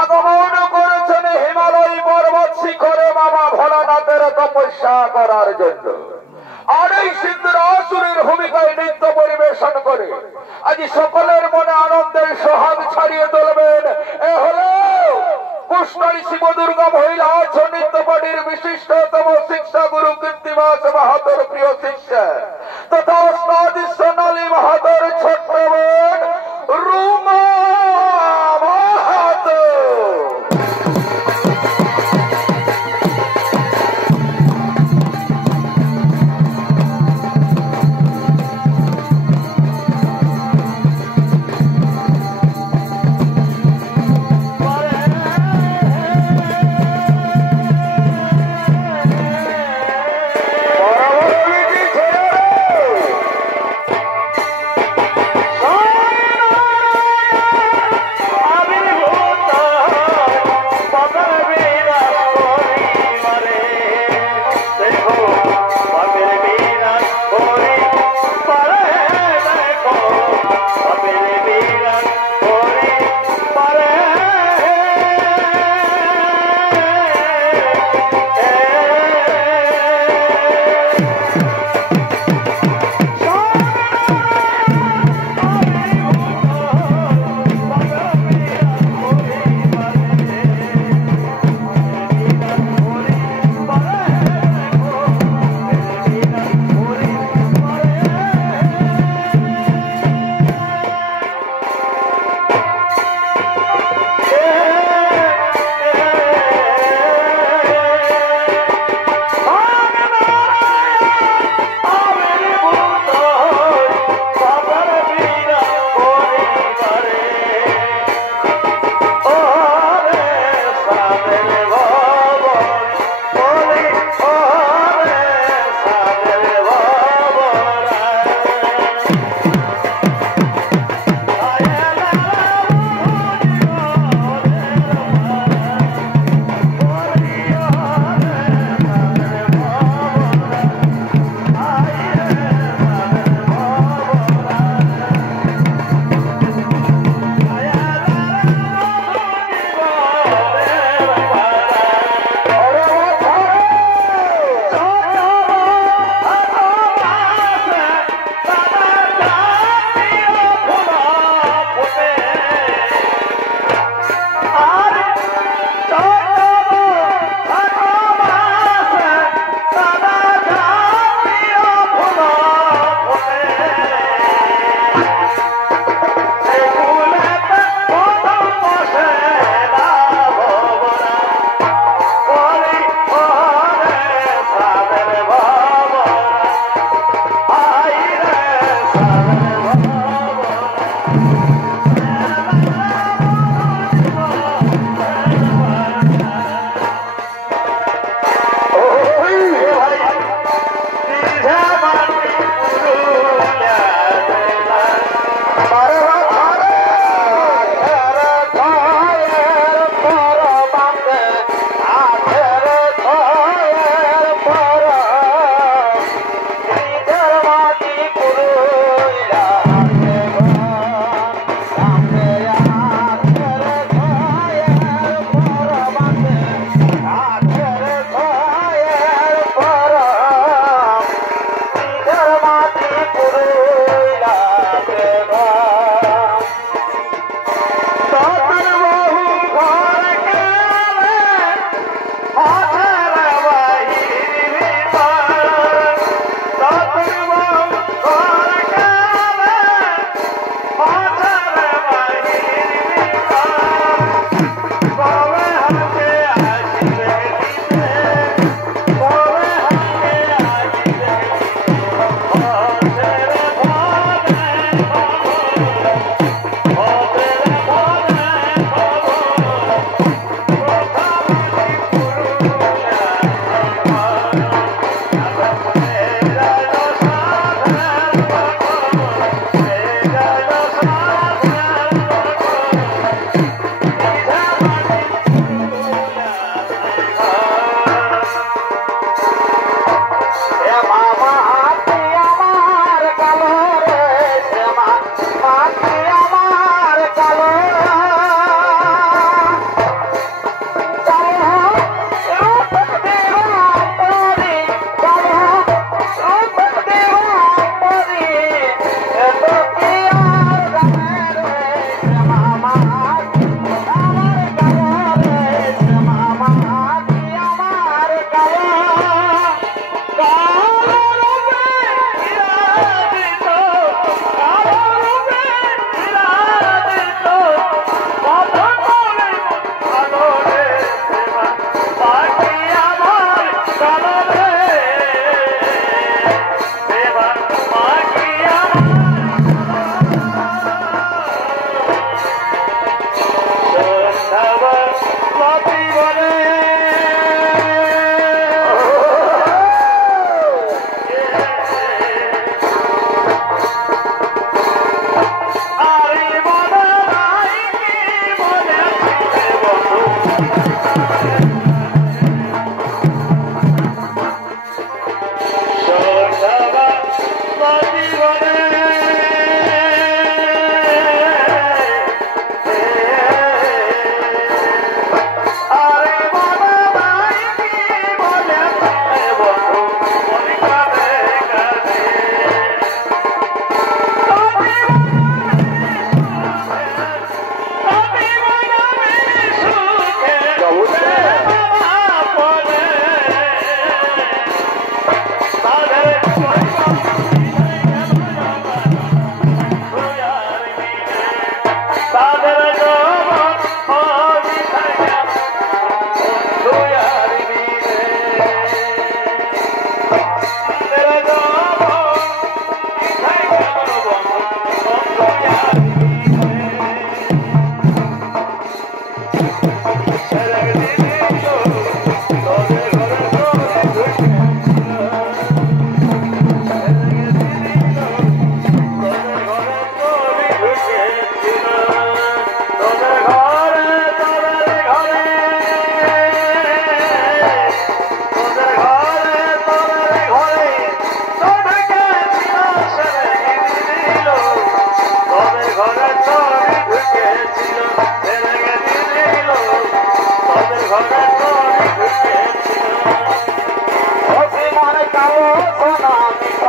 আগমন করেছেন হিমালয় পর্বত শিখরে বাবা ভোলানাথের তপস্যা করার জন্য। আর এই সিন্ধুর আসুরের ভূমিকায় নৃত্য পরিবেশন করে আজ সকলের মনে আনন্দের সোহাগ ছাড়িয়ে তুলবেন। এ হলো পুষ্করী শিব দুর্গা মহিলা নৃত্যপাটির বিশিষ্টতম শিক্ষা গুরু কীর্তিবাস মাহাতোর প্রিয় শিষ্যা তথা ওস্তাদ সোনালী মাহাতোর ছোট্ট বোন রুমা মাহাতো।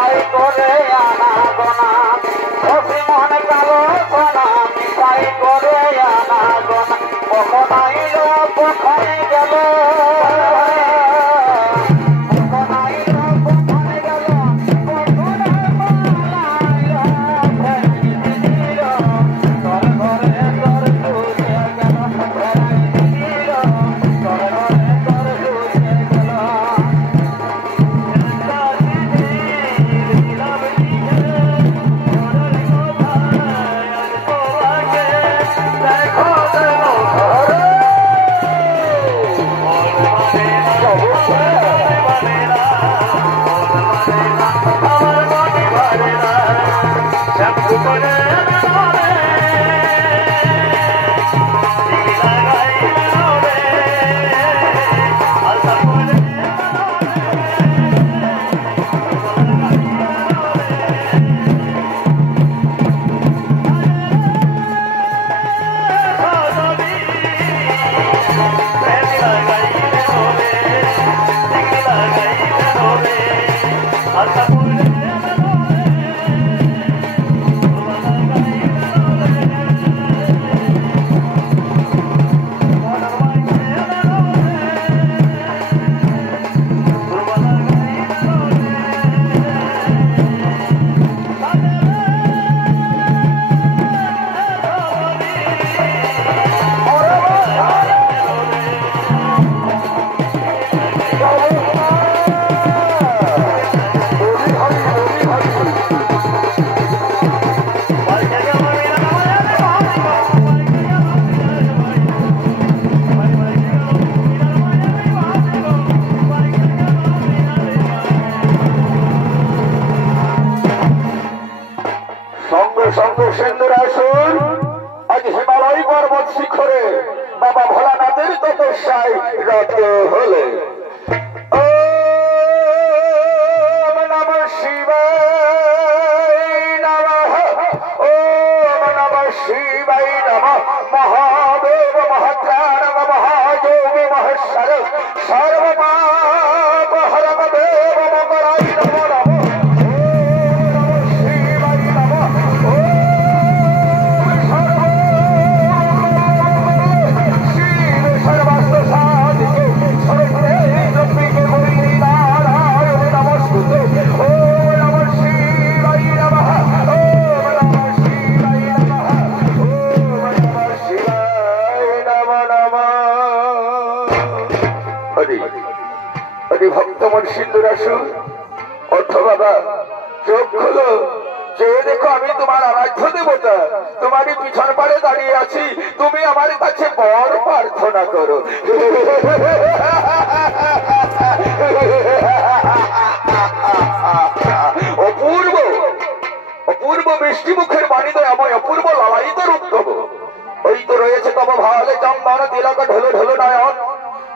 মিশাই করে আনা গোনা সখী মন কালো সোনা মিশাই করে আনা গোনা কখন আইলো কখন গেল সিন্দুরাসুর আজ হিমালয় পর্বত শিখরে বাবা ভোলানাথের তপস্যায় রত হলে ওম নমঃ শিবায় নমঃ ওম নমঃ শিবায় নমঃ মহাদেব মহাত্রাণ মহাযোগী মহেশ্বর সর্বপাপ হরম দেব মকরাই নমো নমঃ ভক্তমন সিন্দুরাসুর অর্থ বাবা চোখ খুলো যে দেখো আমি তোমার আরাধ্য দেবতা তোমারই পিছন পাড়ে দাঁড়িয়ে আছি তুমি আমার কাছে বর প্রার্থনা করো অপূর্ব অপূর্ব মিষ্টি মুখের বাণীতে আমায় অপূর্ব লালায়িত রূপ দেবো ওই তো রয়েছে তব ভালে চন্দন তিলক ঢোলো ঢোলো নয়ন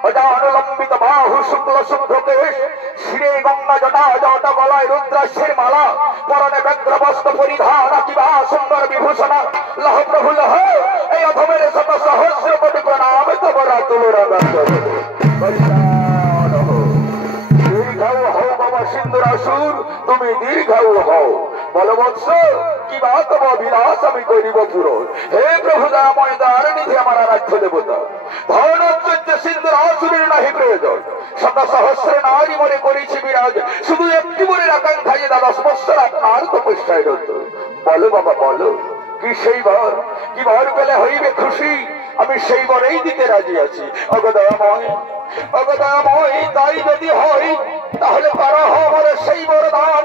অজানুলম্বিত বাহু শুক্ল শুভ্র কেশ শিরে গঙ্গা জটা জট গলায় রুদ্রাক্ষের মালা পরনে ব্যগ্রবস্ত্র পরিধান কিবা সুন্দর বিভূষণ লহ প্রভু লহ এই অধমের শত সহস্র কোটি প্রণাম তোমরা তুলরা দীর্ঘায়ু হও বাবা সিন্দুরাসুর তুমি দীর্ঘায়ু হও বলবৎস কিবা তব বিলাস আমি করিব পূরণ হে প্রভু দয়াময় দয়ার নিধি আমার আরাধ্য দেবতা ধনৈশ্বর্য সিন্দুরাসুরের নাহি প্রয়োজন শত সহস্র নারী মনে করেছি বিরাজ শুধু একটি মনের আকাঙ্ক্ষা যে দ্বাদশ বৎসর আপনার তপস্যায় রত বলো বাবা বলো কি সেই বর কি বর পেলে হইবে খুশি আমি সেই বরেই দিতে রাজি আছি অগদয়াময় অগদয়াময় তাই যদি হয় তাহলে তারা হবরে সেই বরদান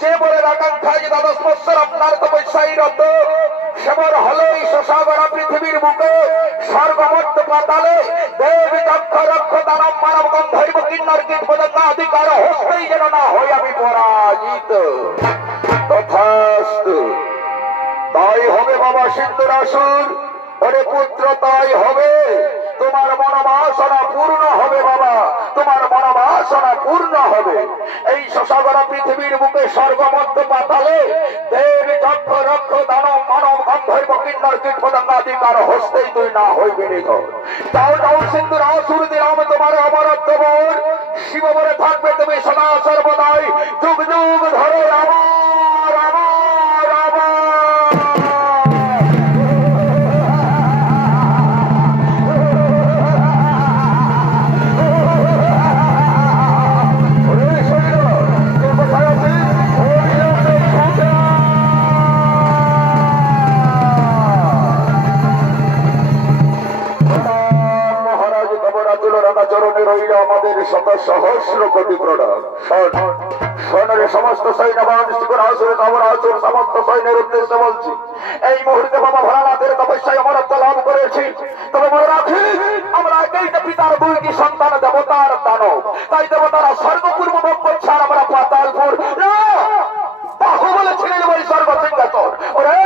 যে বরের আকাঙ্ক্ষা যে দ্বাদশ বৎসর আপনার তপস্যায় রত সেবর হলো এই শশাগরা পৃথিবীর বুকে স্বর্গমর্ত পাতালে দেবী দক্ষ রক্ষ দানব মানব গন্ধর্ব কিন্নর কীট পতঙ্গা অধিকার হস্তেই যেন না হই আমি পরাজিত তথাস্তু তাই হবে বাবা সিন্দুরাসুর ওরে পুত্র তাই হবে তোমার মনোবাসনা পূর্ণ হবে বাবা তোমার মনোবাসনা পূর্ণ হবে এই শশাগরা পৃথিবীর বুকে স্বর্গমধ্য পাতালে দেবী দক্ষ রক্ষ দানব মানব গন্ধর্ব কিন্নর কীট পতঙ্গাধিকার হস্তেই তুই না হইবি নিধন যাও যাও সিন্দুরাসুর দিলাম তোমার অমরত্ব বর শিব বলে থাকবে তুমি সদা সর্বদাই যুগ যুগ ধরে শত সহস্র কোটি প্রণাম। সৈন্যের সমস্ত সৈন্যবান আসুর খবর আসুর সমস্ত সৈন্যের উদ্দেশ্যে বলছি, এই মুহূর্তে বাবা ভোলানাথের তপস্যায় অমরত্ব লাভ করেছি। তবে মনে রাখি, আমরা একই পিতার দুইটি সন্তান, দেবতার দানব। তাই দেবতারা স্বর্গপূর্ব ভোগ করছে আর আমরা পাতালপুর বাহু বলেছিলেন ওই স্বর্গ সিংহাসন। ওরে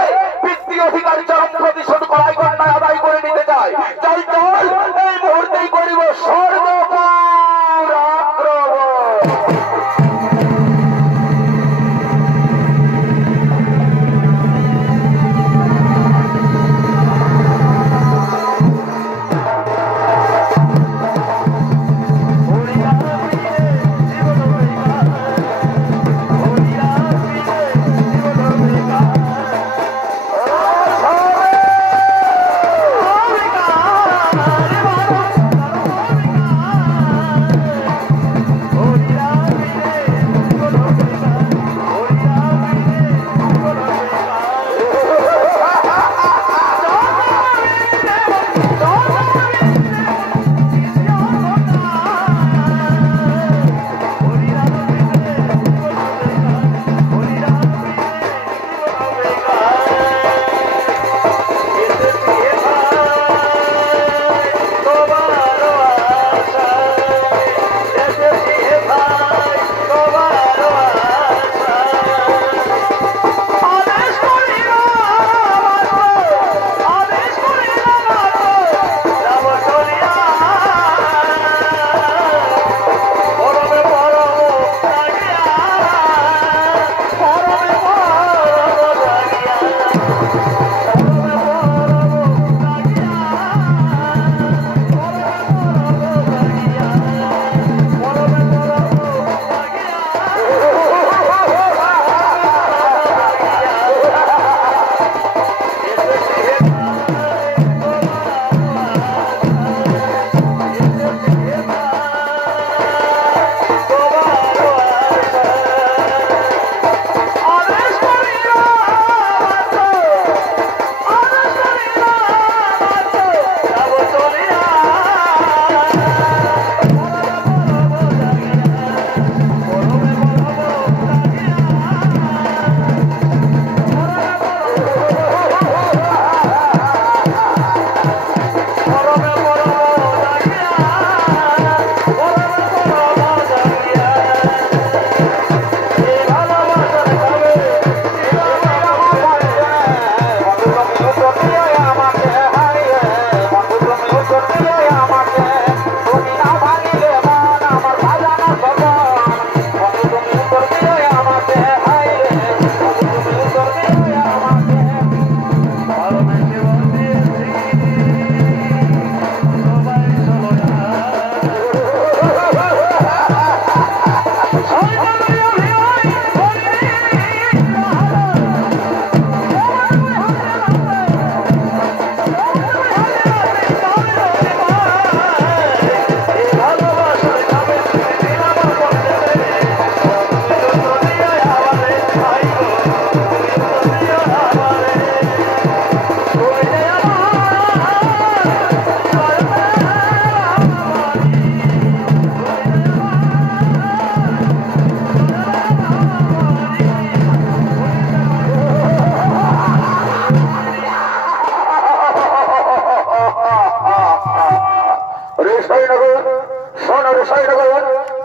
পিতৃ অধিকার চরম প্রতিশোধ করাই কন্যায় আদায় করে নিতে চাই। চাই চল এই মুহূর্তেই করিব স্বর্গপুর আক্রমণ।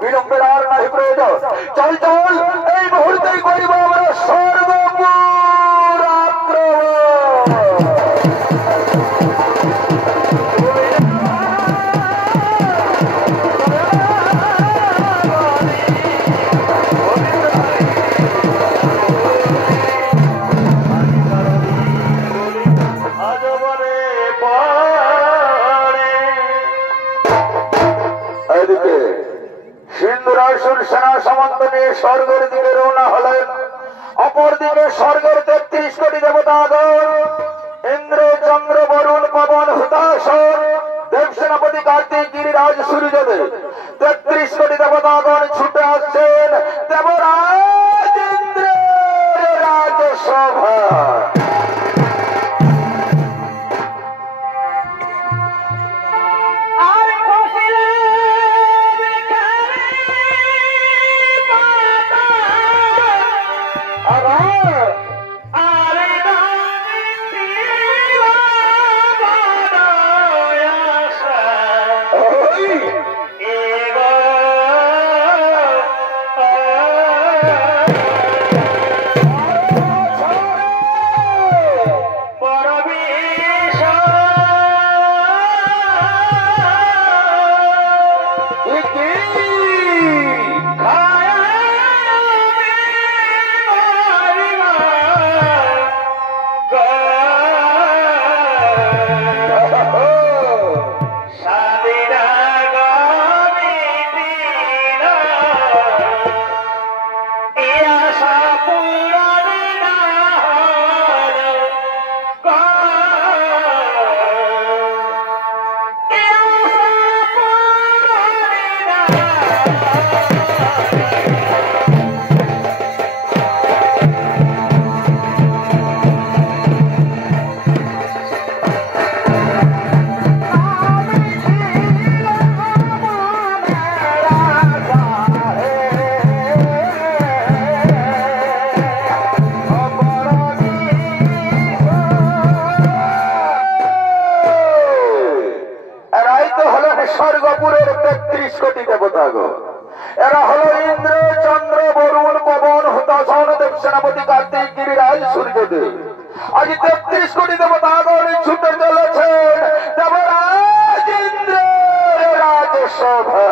বিলম্বের আর নাই প্রয়োজন। চল চল এই মুহূর্তেই করিব আমরা সর্বপুর আক্রমণ। সিন্ধুরাসুর সেনা সামন্ত নিয়ে স্বর্গের দিকে রওনা হলেন। অপরদিকে স্বর্গের ৩৩ কোটি দেবতাগণ ইন্দ্র চন্দ্র বরুণ পবন হুতাশন দেবসেনাপতি কার্তিক গিরিরাজ সূর্যদেব ৩৩ কোটি দেবতাগণ ছুটে আসছেন দেবরাজ ইন্দ্রের রাজসভা। আর সেনাপতি কার্তিক গিরিরাজ সূর্যদেব। আজ 33 কোটি দেবতা আগমনে ছুটে চলেছেন দেবরাজ ইন্দ্রের রাজসভা।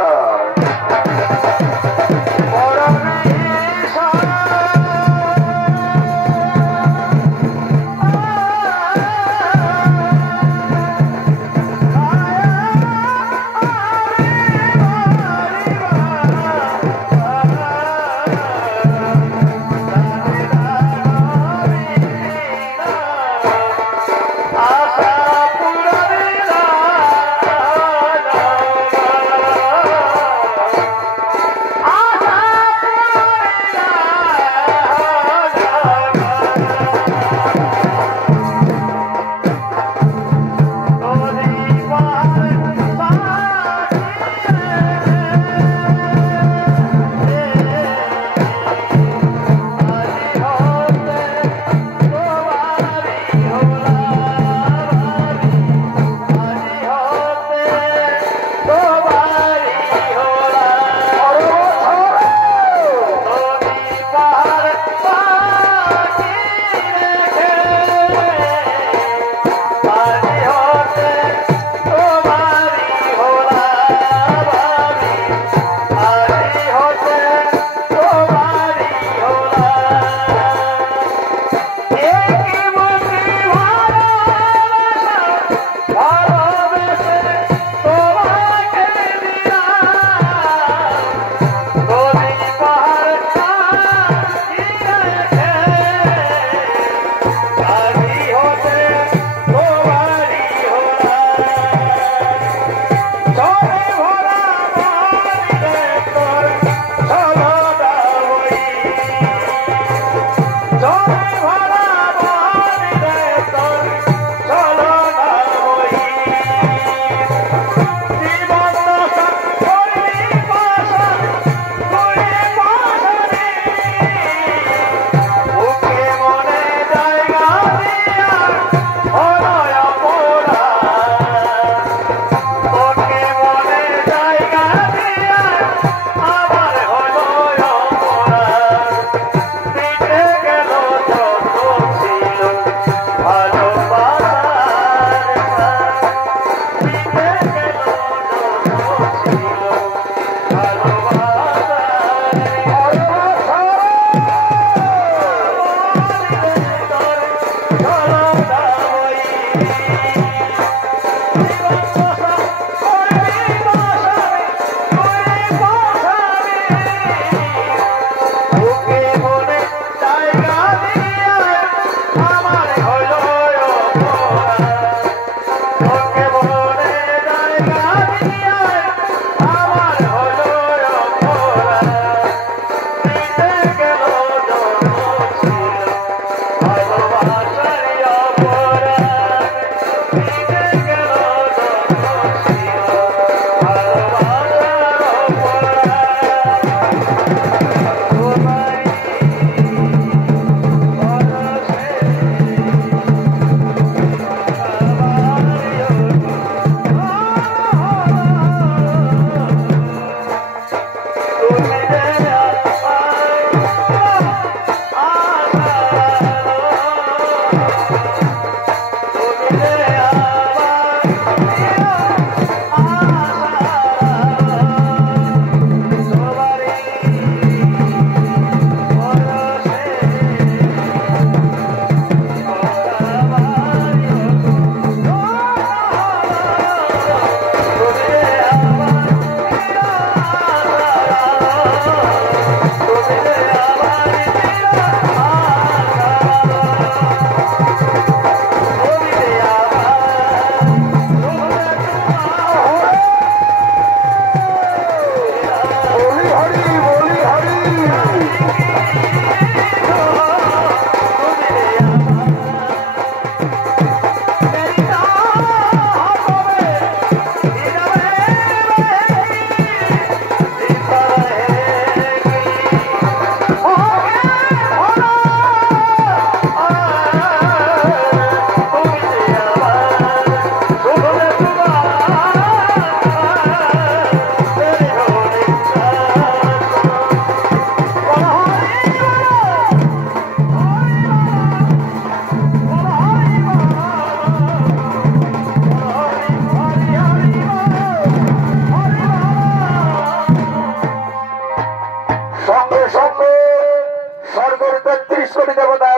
স্বর্গের 33 কোটি দেবতা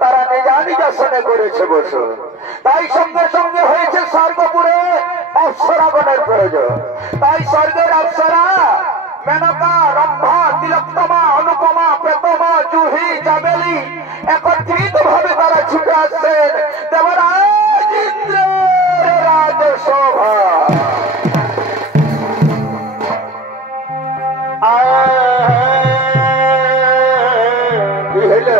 তারা নিজা নিজ আসনে করেছে বসু। তাই সঙ্গে সঙ্গে হয়েছে স্বর্গপুরে অপ্সরাগণের প্রয়োজন। তাই স্বর্গের অপ্সরা মেনকা, রম্ভা, তিলোত্তমা, অনুপমা, প্রেতমা, জুহি, চামেলি একত্রিত ভাবে তারা ছুটে আসছেন দেবরাজ ইন্দ্রের রাজসভা। কি হইল?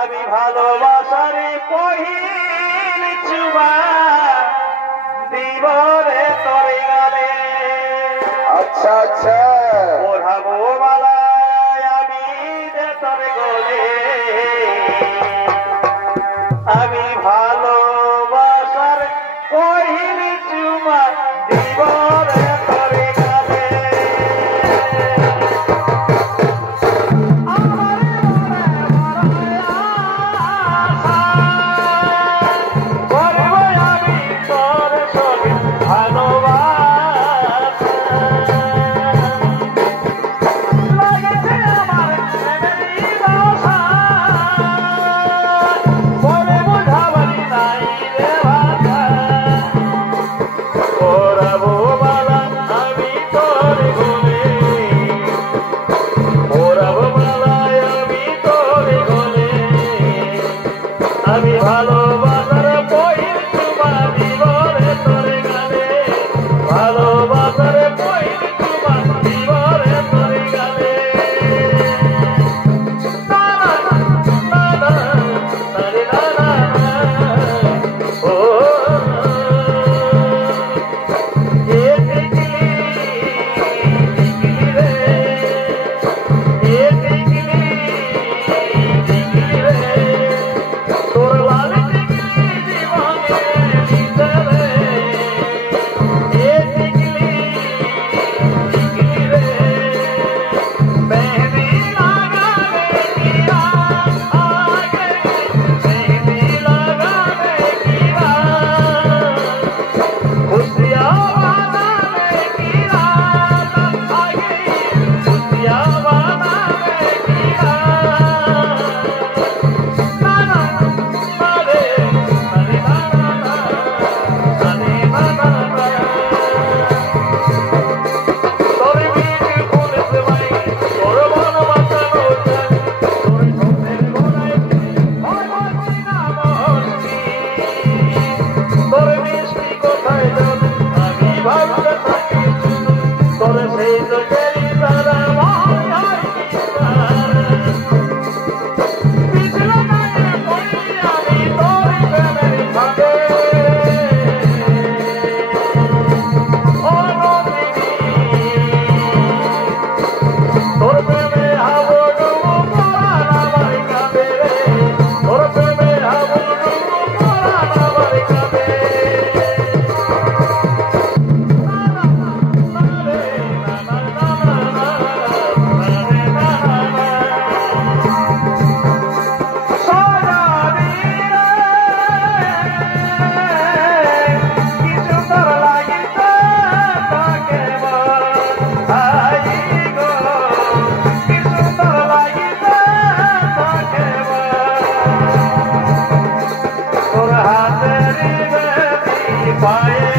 আমি ভালোবাসারে পহিল চুমা দিবরে তরে গালে। আচ্ছা আচ্ছা ওড়াবো মালায় আমি যে তরে গলে। আমি ভালোবাসার পহিল চুমা দিবরে তরে গালে। Oh করে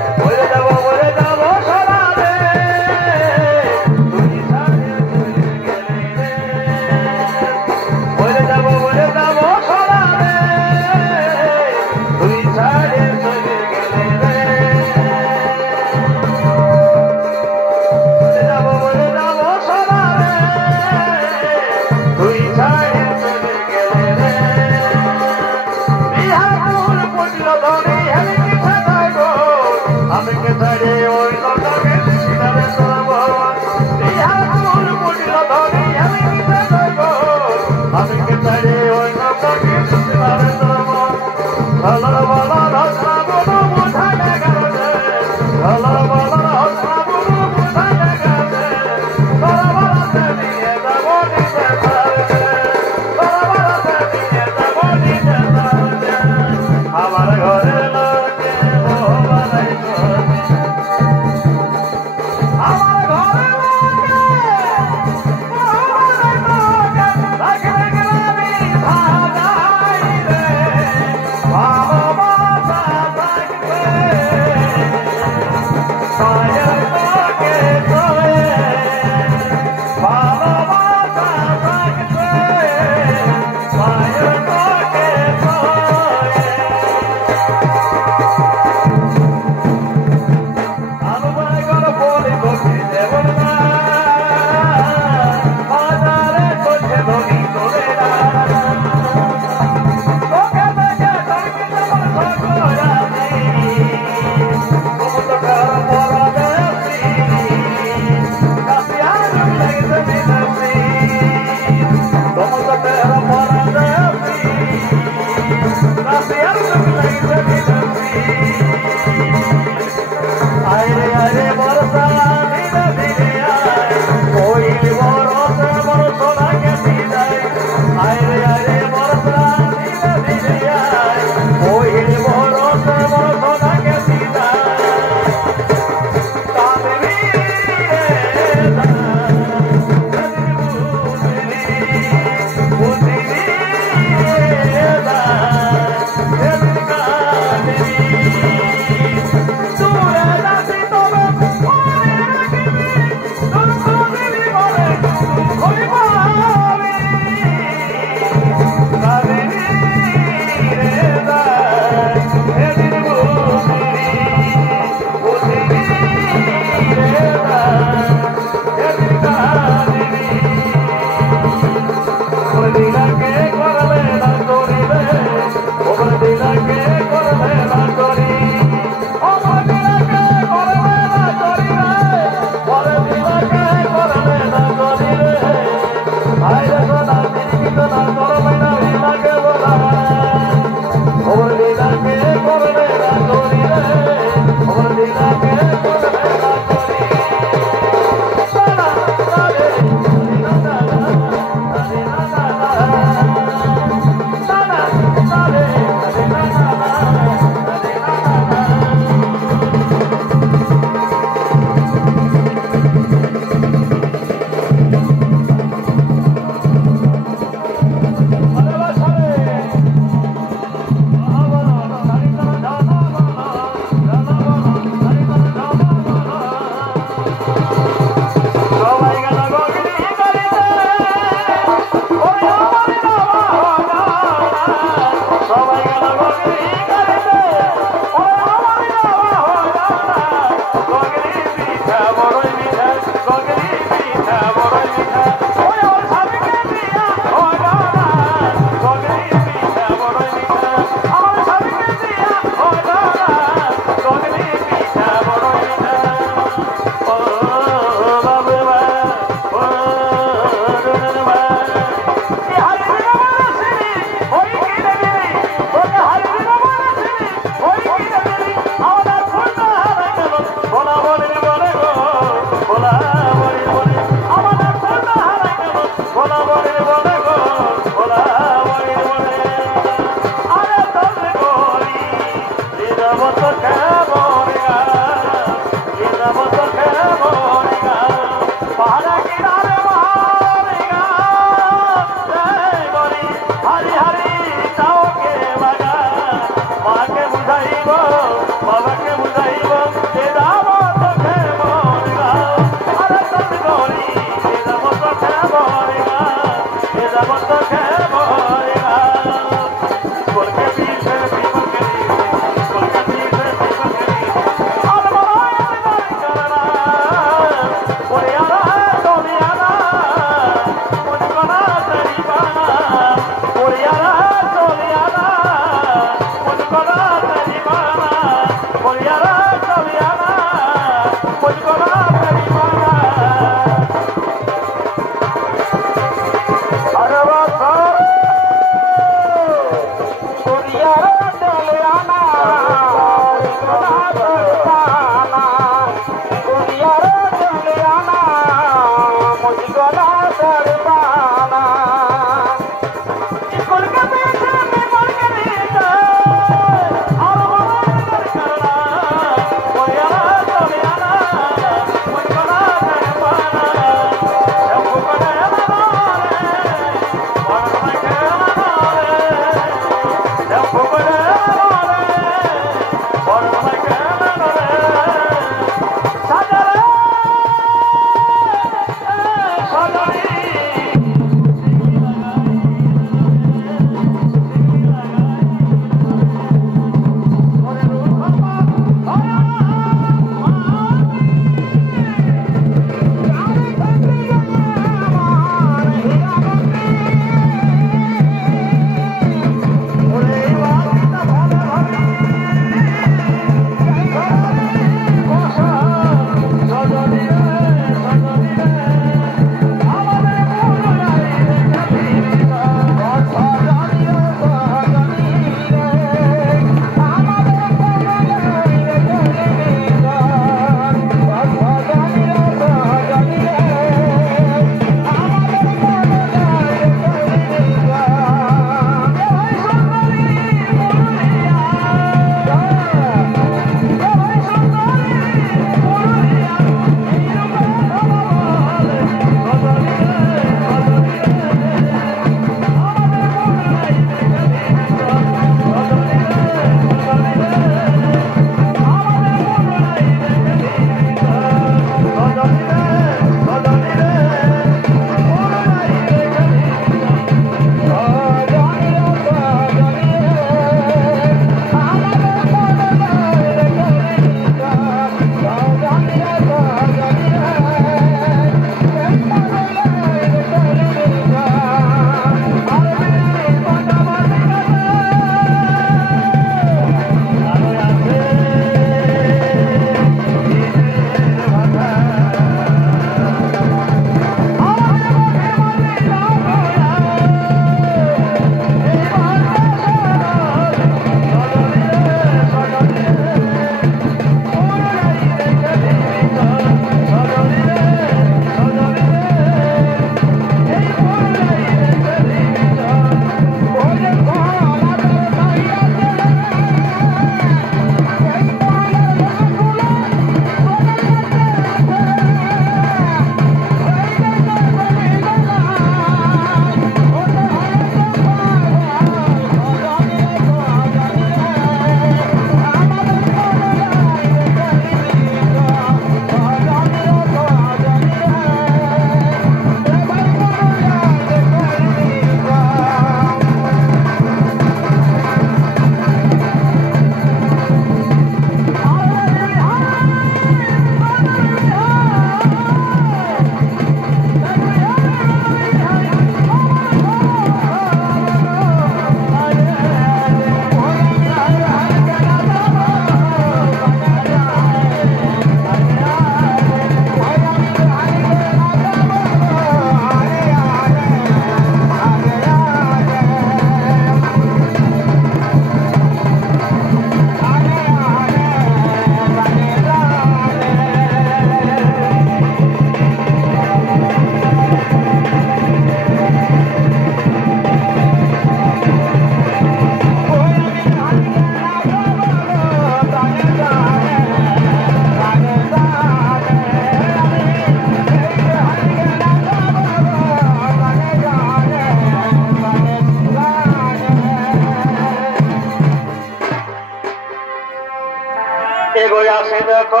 আসে দেখো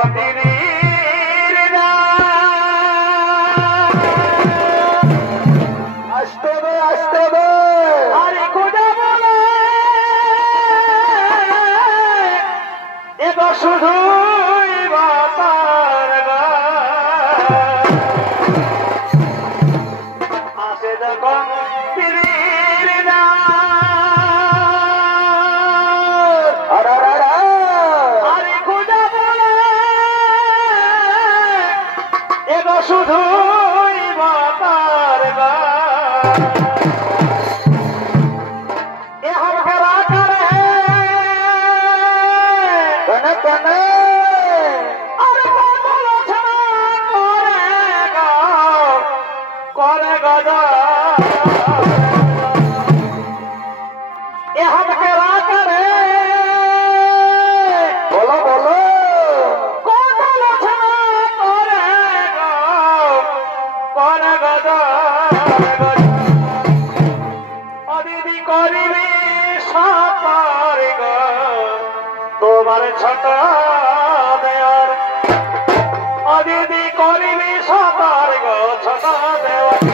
আসতে হবে আসতে হবে আরে খোদা বলে এবার শুধুই বাতার আসে দেখো শুধুই বাতার এখন হেরা করে কনে কনে আরে বলেছে না করে করে গজা এ হামকে রাখরে বলো বলো কত লছনা করে গো করে গজা ও দিদি করিবি সাপার গো তোমার ছোট দেওয়ার ও দিদি করিবি সাপার গো ছোট দেওয়ার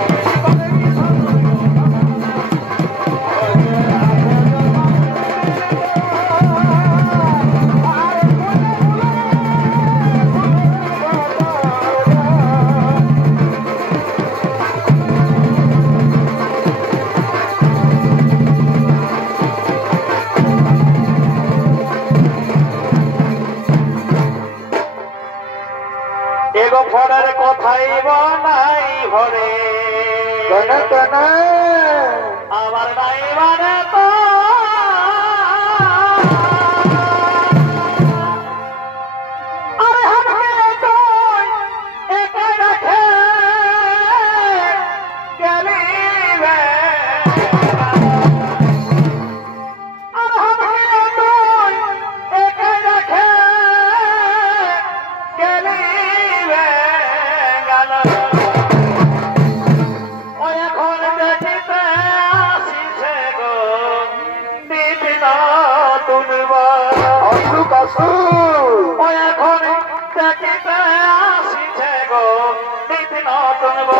এগো ফোনের কথাই বানাই ভরে কেনে কেনে আমার নাই মানে তো আরে হামকে তুই একা রাখে গেলি রে আরে হামকে তুই একা রাখে গেলি রে গাল ও এখন দেখিতে আসিছে গো দিদিন তুলবা আসুক আসুক ও এখন দেখিতে আসিছে গো দিদিন তুলবা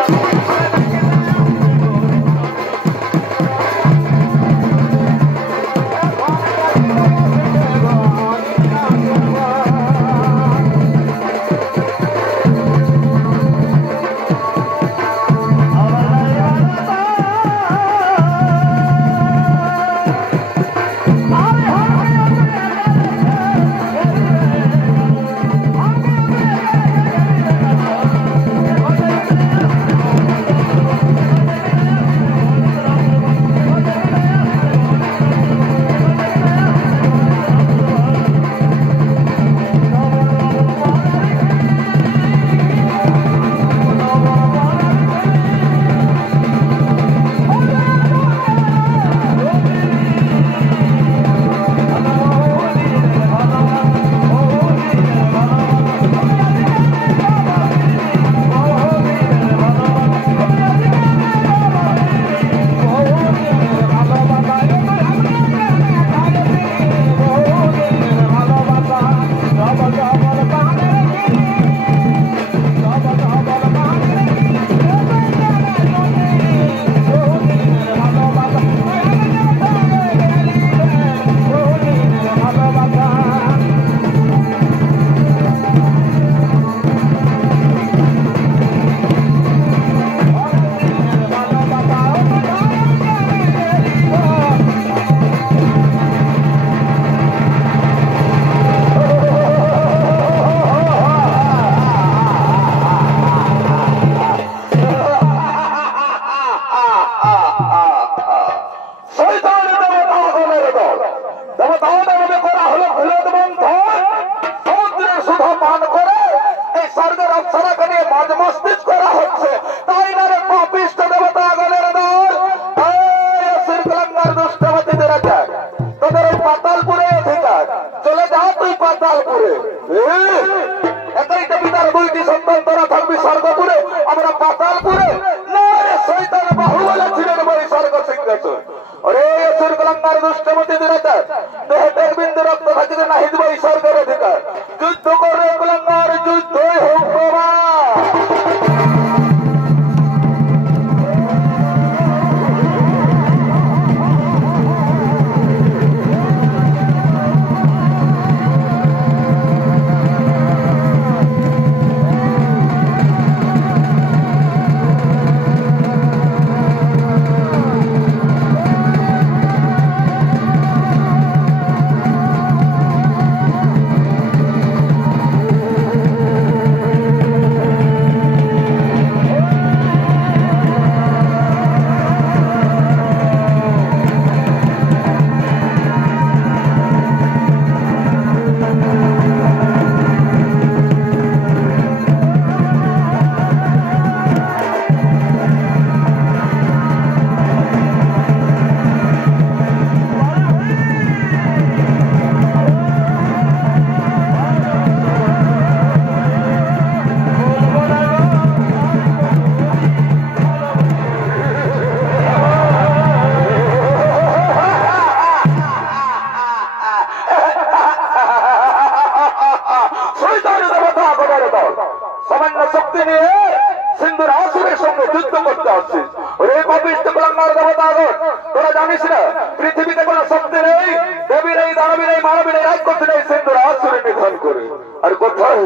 পাপিষ্ঠ কুলাঙ্গার দেবতাগণ, তোরা জানিস না পৃথিবীতে কোনো শক্তি নেই, দেবী নেই, দানবী নেই, মানবী নেই, রাজ করতে নেই, সিন্ধুর আসুরে নিধন করে। আর কোথায়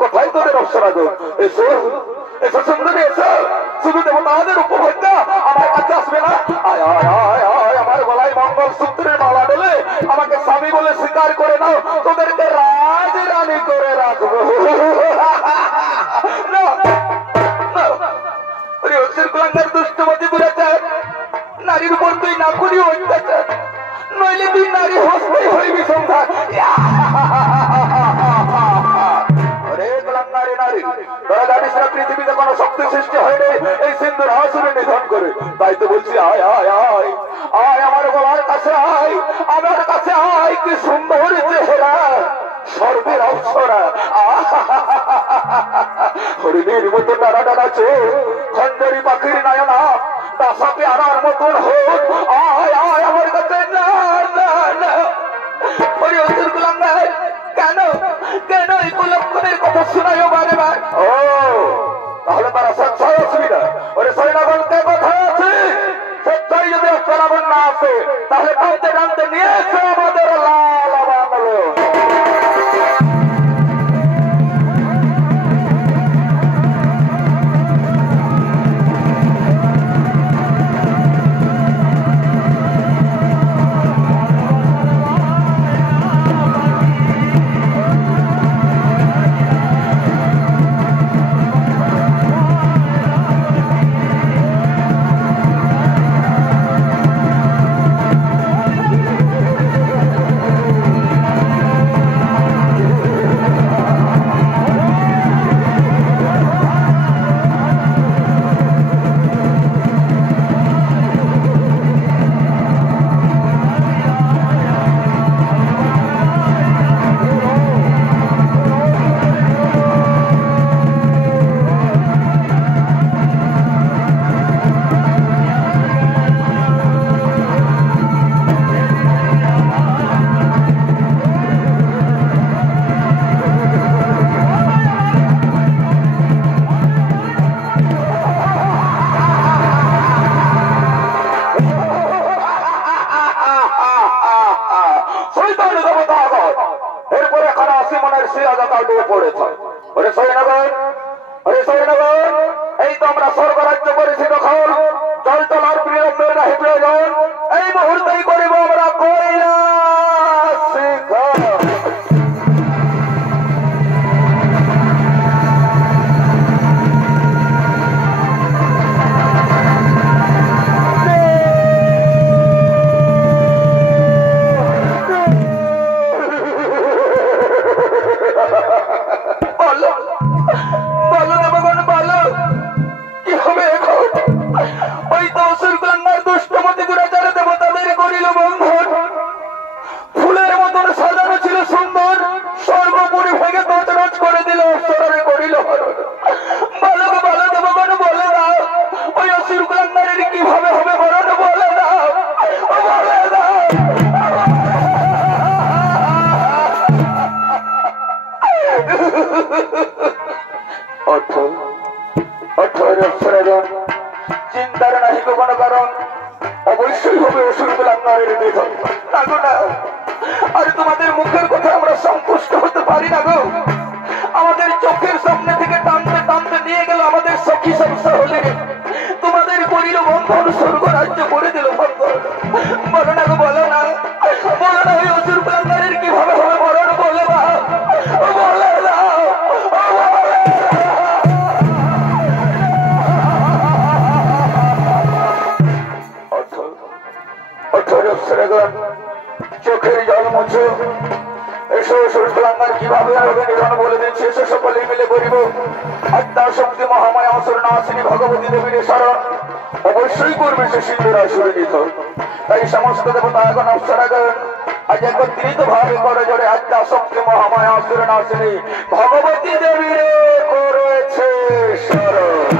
কোথায় তোদের অপসরাগণ? এসো এসো সুন্দরী, এসো। শুধু দেবতাদের উপভোক্তা আমার কাছে আসবে না? আয় আয় আয় আয়, আমার গলায় মঙ্গল সূত্রের মালা দিলে আমাকে স্বামী বলে স্বীকার করে নাও, তোদেরকে রাজ রানী করে রাখবো। দুষ্টমতি দুরাচার, নারীর উপর তুই না করি অত্যাচার, নইলে তুই নারী হস্তেই হইবি সংঘাত। তোরা জানিস না পৃথিবীতে কোনো শক্তি সৃষ্টি হয়নি এই সিন্ধুর আসুরে নিধন করে। তাই তো বলছি আয় আয় আয় আয়, আমার গলার কাছে আয়, আমার কাছে আয়। কি সুন্দর চেহারা, স্বর্গের অপ্সরা, হরিণীর মতো টানা টানা চোখ, খঞ্জরি পাখির নয়না, দাসাকে আনার মতন হোক। আয় আয় আমার কাছে। না না না, ওরে অসুর কুলাঙ্গার, কেন কেন এই কুলক্ষণের কথা শোনায়ও বারে বার? ও তাহলে তারা স্বেচ্ছায় অসুবিধা। ওরে সৈন্যগণকে কোথায় আছে? স্বেচ্ছায় যদি অস্ত্রাবন না আসে তাহলে টানতে টানতে নিয়ে এসে আমাদের লাল বাংলো। এই তো আমরা স্বর্গরাজ্য করেছি দখল, জল চলার বিলম্বের নাহি প্রয়োজন, এই মুহূর্তেই করিব আমরা কৈলাস শিখর। চিন্তার নাহি কোনো কারণ, অবশ্যই হবে অসুর কুলাঙ্গারের নিধন। আর তোমাদের মুখের কথা আমরা সন্তুষ্ট হতে পারি না গো। আমাদের চোখের সামনে থেকে টানতে টানতে নিয়ে গেল আমাদের সখী সংসার হলে, তোমাদের করিল বন্ধন, স্বর্গ রাজ্য করে দিল বন্ধন। বলো না গো, বলো না, বলো না ওই অসুর কুলাঙ্গারের কিভাবে হবে মরণ, বলে না, বলে না। চোখের জল মুছো, এসো অসুর কুলাঙ্গার কিভাবে হবে নিধন বলে দিচ্ছি। এসো সকলে মিলে করিব আত্মা শক্তি মহামায়া অসুর নাশিনী ভগবতী দেবীর শরণ, অবশ্যই করবে সে সিন্ধুর আসুরে নিধন। তাই সমস্ত দেবতাগণ অপ্সরাগণ আজ একত্রিত ভাবে করে জোরে আত্মা শক্তি মহামায়া অসুর নাশিনী ভগবতী দেবীর করেছে শরণ।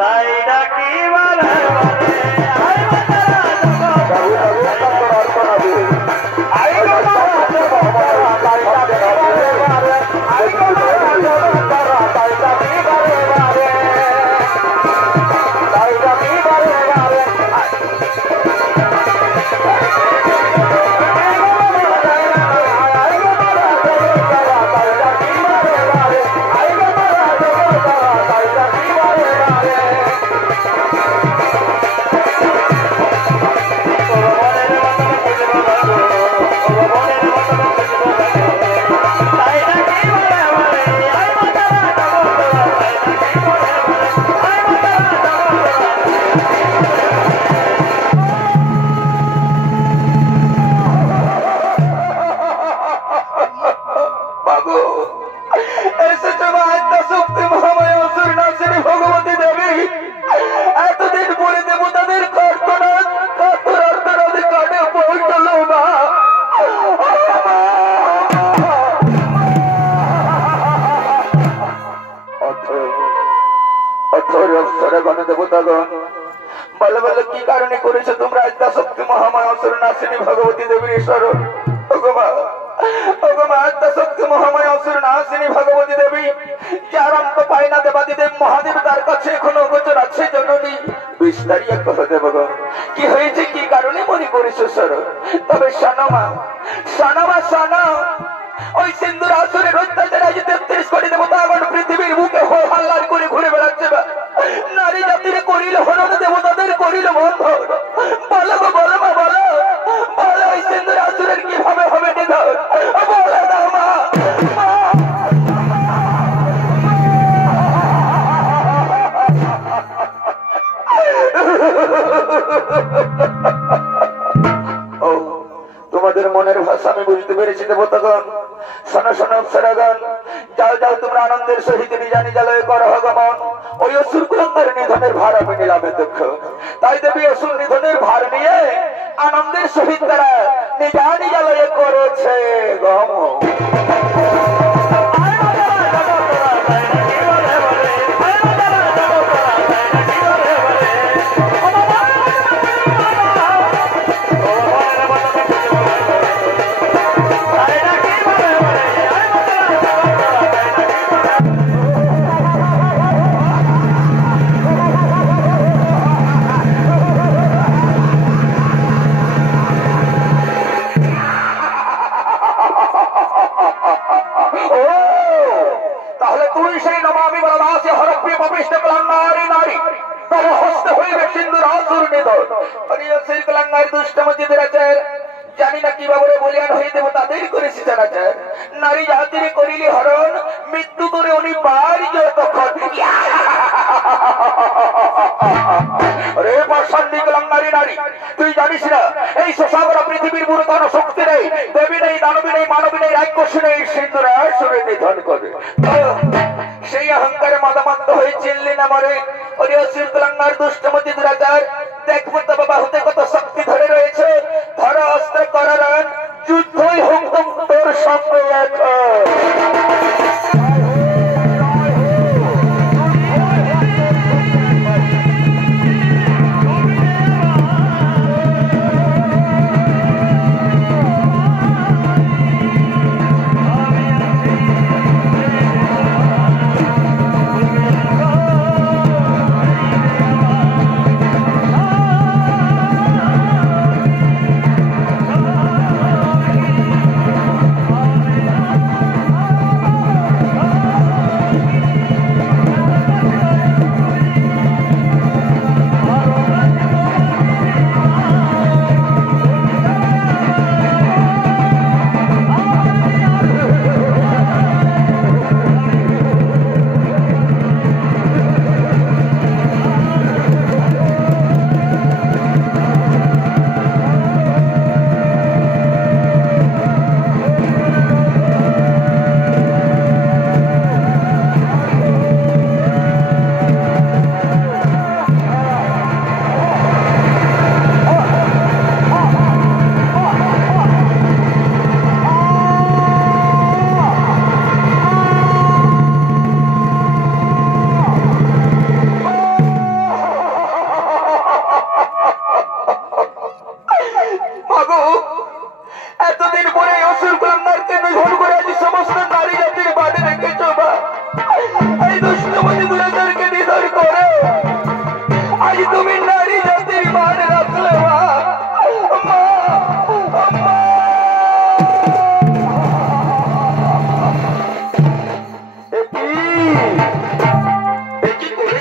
তাই ডাকি বারে বারে আই মাতারা কি কারণে করেছো তোমরা আদ্যা শক্তি মহামায়া অসুর নাশিনী ভগবতী দেবীর স্মরণ? আদ্যা শক্তি মহামায়া অসুর নাশিনী ভগবতী দেবী যার অন্ত পায় না দেবাদিদেব মহাদেব তার কাছে এখনো গোচর আছে জননী। বিস্তারিত কথা দেবগণ, কি হয়েছে, কি কারণে মনে করেছো স্বর? তবে শোনো শোনো, ওই সিন্ধুর আসরের অত্যাচারে আজ 33 কোটি দেবতাগণ পৃথিবীর বুকে হো হাল্লার করে ঘুরে বেড়াচ্ছে। নারী জাতির করিল হরণ, দেবতাদের করিল বন্ধন। বলো গো, বলো মা, বলো ওই সিন্ধুর আসরের কিভাবে হবে নিধন? বলে দাও মা। তোমাদের মনের ভাষা আমি বুঝতে পেরেছি দেবতাগণ। শোনো শোনো অপ্সরাগণ, যাও যাও তোমরা আনন্দের সহিত নিজ নিজালয়ে করো গমন। ওই অসুর কুলঙ্গের নিধনের ভার আমি নিলাম দুঃখ। তাই দেবী অসুর নিধনের ভার নিয়ে আনন্দের সহিত তারা নিজ নিজালয়ে করেছে গমন। জানি না কিভাবে বলিয়ান হয়ে দেব তাদের করেছি জানাচার। নারী জাতির করিলি হরণ, মৃত্যু করে অনিবার্য তখন। রে পাষাণ্ডিক নারী নারী, তুই জানিস না এই শোষাগরা পৃথিবীর বুড়ো কোন শক্তি নেই, দেবী নেই, দানবী নেই, মানবী নেই, রাক্ষসী নেই, সিন্ধুর আসরে নিধন করে। সেই অহংকারে মাদামাত্ত হয়ে চিনলি না মরে। ওরে অসুর কুলাঙ্গার দুষ্টমতি দুরাচার, দেখবো তো বাবা হতে কত শক্তি ধরে রয়েছে। ধর অস্ত্র করার যুদ্ধই হোক তোর সঙ্গে এখন।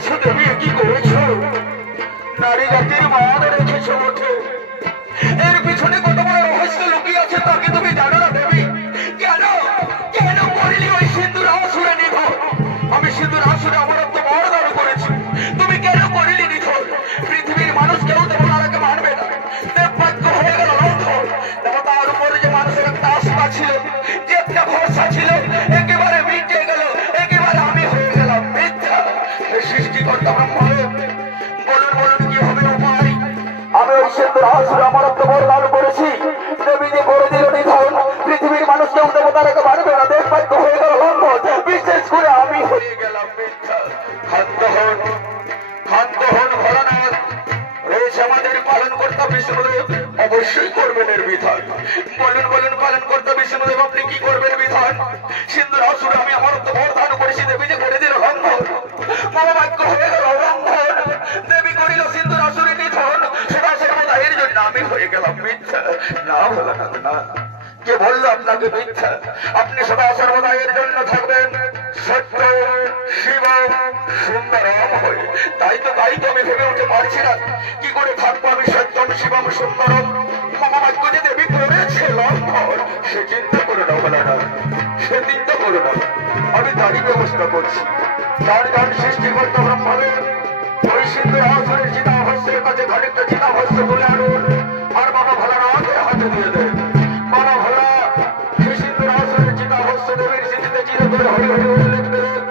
করেছো দেবী, কি করেছো? নারী জাতির মান রেখেছো ওঠে। এর পিছনে কত বড় রহস্য লুকিয়ে আছে তা কি তুমি জানো না দেবী? কেন কেন করিলি ওই সিন্দুর আসুরে নিধন? আমি সিন্দুর আসুরে অমরত্ব বরদান করেছি, তুমি কেন করিলি নিধন? পৃথিবীর মানুষ কেউ দেবতারাকে মানবে না, দেববাক্য হয়ে গেল লঙ্ঘন। দেবতার উপরে যে মানুষের একটা আস্থা ছিল, যে একটা ভরসা ছিল, একেবারে মিটে গেল, একেবারে আমি হয়ে গেলাম মিথ্যা। সৃষ্টিকর্তা ব্রহ্মাণ্ড, বলুন বলুন কি হবে উপায়? আমি ওই সিন্দুর আসুরে অমরত্ব বরদান করেছি, দেবী যে করে দিল নিধন। পৃথিবীর মানুষ কেউ দেবতারাকে মানবে না, দেববাক্য হয়ে গেল লঙ্ঘন। বিশেষ করে আমি হয়ে গেলাম মিথ্যা। ক্ষান্ত হন, ক্ষান্ত হন ভোলানাথ। রয়েছে আমাদের পালন কর্তা বিষ্ণুদেব, অবশ্যই করবেন এর বিধান। বলুন বলুন পালন কর্তা বিষ্ণুদেব, আপনি কি করবেন বিধান? সিন্দুর আসুরে আমি অমরত্ব বরদান করেছি, দেবী যে করে দিল লঙ্ঘন। মহাবাক্য হয়ে গেল লঙ্ঘন। দেবী করিল সিন্দুর আসুরে নিধন, সেটা সর্বদায়ের জন্য আমি হয়ে গেলাম মিথ্যা। না ভোলানাথ না, কে বললো আপনাকে মিথ্যা? আপনি সদা সর্বদা এর জন্য থাকবেন সত্য শিব সুন্দরম হয়ে। তাই তো আমি ভেবে উঠতে পারছি না কি করে থাকবো আমি সত্যম শিবম সুন্দরম। মহাবাক্য যে দেবী করেছে লঙ্ঘন, সে চিন্তা করে না ভোলানাথ, সে চিন্তা করে না। আমি তারই ব্যবস্থা করছি। তার গান সৃষ্টিকর্তা ব্রহ্মাদের ওই সিন্ধুর আসরের চিতাভস্যের কাছে খানিকটা চিতাভস্য তুলে আনুন, আর বাবা ভোলানাথের হাতে দিয়ে দেন। বাবা ভোলা সে সিন্ধুর আসরের চিতাভস্য দেবীর স্মৃতিতে চিরতরে হরি হরি বলে লিখতে দেন।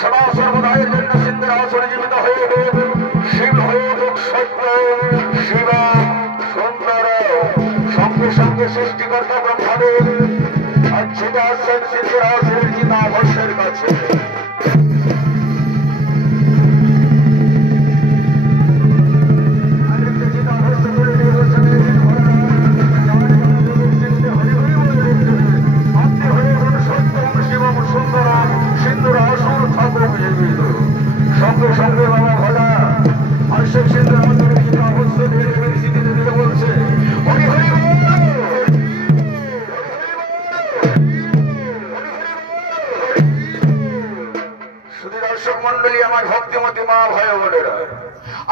সদা সর্বদায়ের জন্য সিন্ধুর আসরে জীবিত হয়ে উঠুক, শিব হয়ে উঠুক সত্য শিব সুন্দর। সঙ্গে সঙ্গে সৃষ্টিকর্তা ব্রহ্মাদের আর ছুটে আসছেন সিন্ধুর আসরের চিতাভস্যের কাছে। সঙ্গে সঙ্গে বাবা ভোলা আর সেই সিন্ধুর আসরের চিতাভস্য দিয়ে দেবীর স্মৃতিতে দিতে বলছে হরি হরি বল। শুধু দর্শক মন্ডলী, আমার ভক্তিমতী মা ভয় বোনেরা,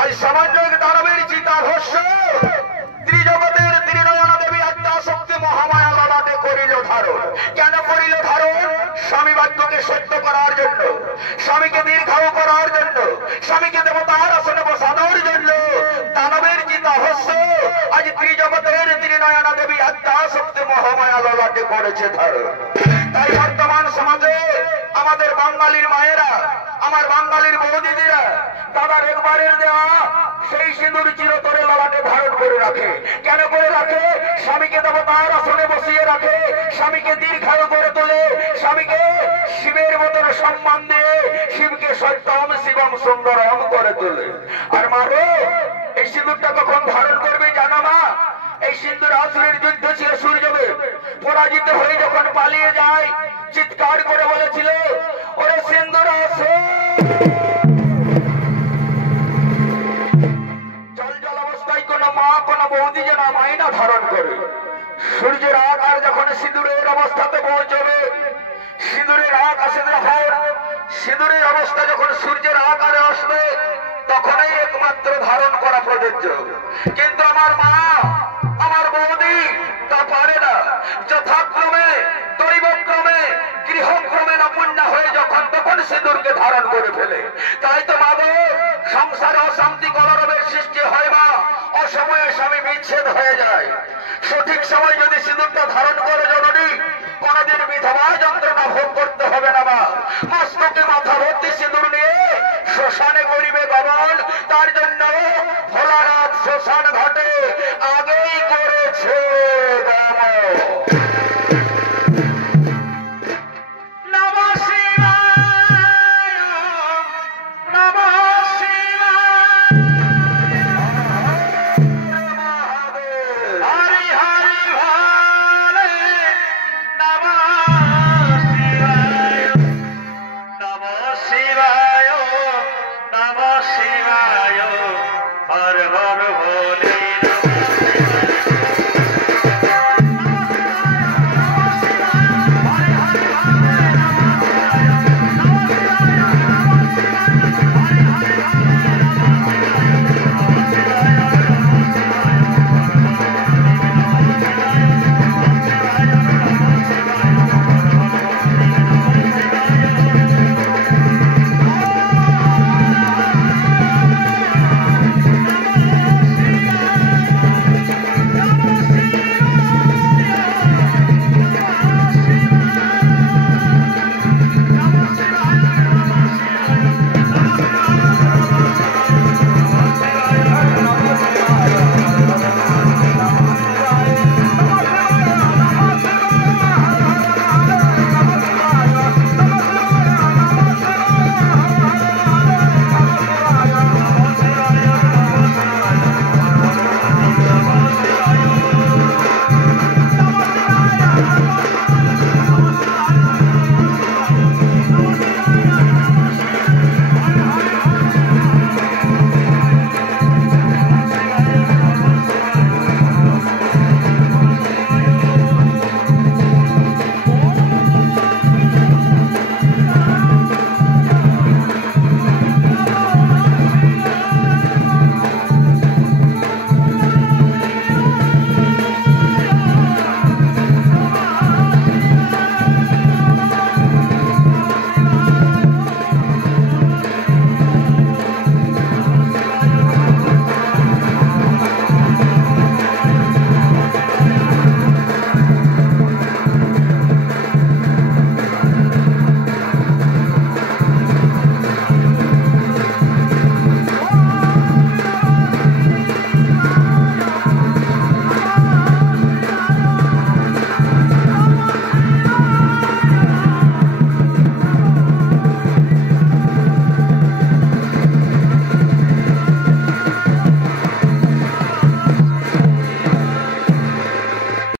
আজ সামান্য দানবের চিতাভস্য ত্রিজগতের ত্রিনয়না দেবী আদ্যাশক্তি মহামায়া ললাটে করিল ধারণ। কেন করিল ধারণ? স্বামী বাক্যকে সত্য করার জন্য, স্বামীকে দীর্ঘায়ু করার জন্য, স্বামীকে দেবতার আসনে বসানোর জন্য দানবের চিতাভস্য আজ ত্রিজগতের ত্রিনয়না দেবী আদ্যাশক্তি মহামায়া ললাটে করেছে ধারণ। তাই বর্তমান সমাজে আমাদের বাঙালির মায়েরা, আমার বাঙালির বৌদিদিরা তাদের একবারের দেওয়া সেই সিঁদুর চিরতরে ললাটে ধারণ করে রাখে। কেন করে রাখে? স্বামীকে দেবতার আসনে বসিয়ে রাখে, স্বামীকে দীর্ঘায়ু করে তোলে, স্বামীকে শিবের মতন সম্মান দিয়ে শিবকে সত্যম শিবম সুন্দরম করে তোলে। আর মারে এই সিঁদুরটা কখন ধারণ করবে জানো মা? এই সিন্দুর আসুরের যুদ্ধ ছিল সূর্যদেব, পরাজিত হয়ে যখন পালিয়ে যায় চিৎকার করে বলেছিল ওরে সিন্দুর আসুর। জল অবস্থায় কোন মা কোন বৌদি যেন মাইনা ধারণ করে। সূর্যের আকার যখন সিঁদুরের অবস্থাতে পৌঁছবে, সিঁদুরের আকাশে যখন সিঁদুরের অবস্থা যখন সূর্যের আকারে আসবে, তখনই একমাত্র ধারণ করা প্রযোজ্য। কিন্তু আমার মা আমার বৌদি তা পারে না। যথাক্রমে দৈবক্রমে গৃহক্রমে নপুণ্য হয়ে যখন তখন সিঁদুরকে ধারণ করে ফেলে। তাই তো মা সংসারে অশান্তি কলরবের সৃষ্টি হয় মা, অসময়ে স্বামী বিচ্ছেদ হয়ে যায়। সঠিক সময় যদি সিঁদুরটা ধারণ করে জননী, কোনদিন বিধবা যন্ত্রণা ভোগ করতে হবে না মা। মস্তকে মাথা ভর্তি সিঁদুর নিয়ে শ্মশানে করিবে গমন। তার জন্য ভোলানাথ শ্মশান ঘাটে আগেই করেছে গমন। নমঃ শিবায়, নমঃ শিবায়।